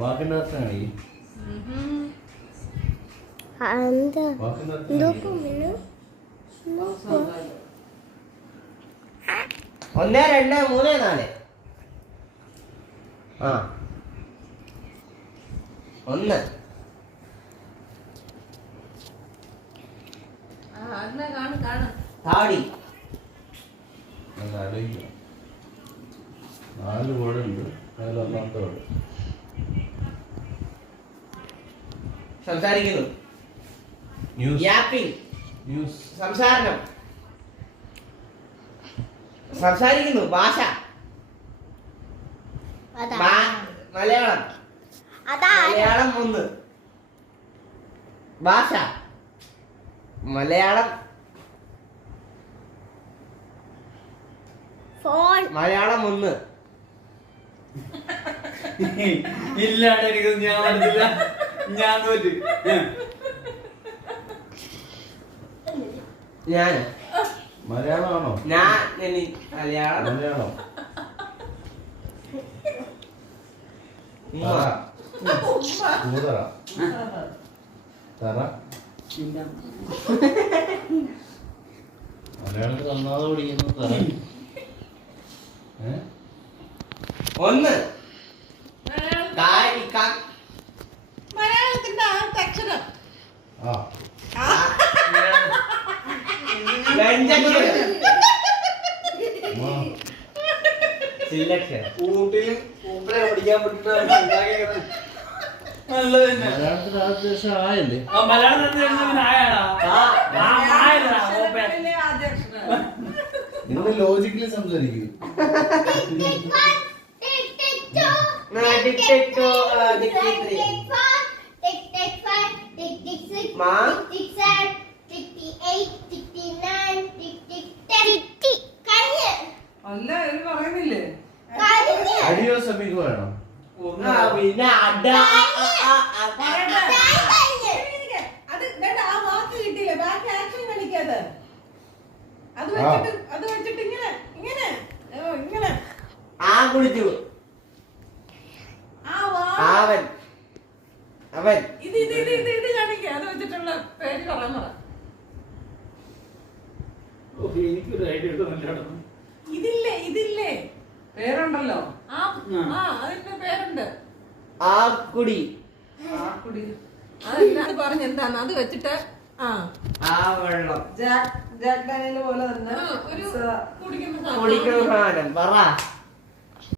വാക്കിന്റെ അർത്ഥമാണ് ഈ ഒന്ന് രണ്ട് മൂന്ന് നാല് ആ ഒന്ന് താടി നാല് വേർഡുണ്ട്. അതിൽ ഒന്നാമത്തെ വേർഡ് സംസാരിക്കുന്നു. ന്യൂസ്. യാപ്പിംഗ്. ന്യൂസ്. സംസാരണം. സംസാരിക്കുന്നു. ഭാഷ. മലയാളം. മലയാളം ഒന്ന്. ഭാഷ മലയാളം. ഫോൺ. മലയാളം ഒന്ന്. ഇല്ലാണ്ട് എനിക്ക് ഞാൻ പറഞ്ഞില്ല. ഞാൻ തോറ്റ്. ഞാൻ മലയാളമാണോ? മലയാളം. മലയാളം. കൂതറ. തറ. മലയാളത്തിൽ ഒന്നാമത് പഠിക്കുന്നു തറ. ഒന്ന്. മലയാളത്തിന്റെ ആദ്യത്തെ അക്ഷരം. കൂട്ടിലും കൂപ്പറെ പഠിക്കാൻ പറ്റുന്ന നല്ലത് തന്നെ. മലയാളത്തിൽ ആദ്യ ആയല്ലേ? മലയാളത്തിൽ നിങ്ങൾ ലോജിക്കലി സംസാരിക്കൂ. പറയുന്നില്ലേ? അടിയോ സമീപ വേണോ? പിന്നെ ആ വാക്ക് കിട്ടിയില്ല. ബാക്കി ആക്ഷൻ കളിക്കാതെ അത് വെച്ചിട്ട് ഇങ്ങനെ ഇങ്ങനെ ഇങ്ങനെ ആ കുടിച്ചു. അവൻ അവൻ ഇത് ഇത് ഇത് ഇത് ഇത് കാണിക്കുക. അത് വെച്ചിട്ടുള്ള പേര് പറയാൻ പറ. എനിക്കൊരു ഐഡിയ കിട്ടുന്നില്ല. ഇതില്ലേ ഇതില്ലേ പേരുണ്ടല്ലോ. അതിന്റെ പേരുണ്ട്. ആ കുടി. അത് പറഞ്ഞ എന്താണ് അത് വെച്ചിട്ട് ആ വെള്ളം. ജാക്ക് ഡാനിയൽ പോലെ തന്നെ ഒരു കുടിക്കുന്ന സാധനം പറ.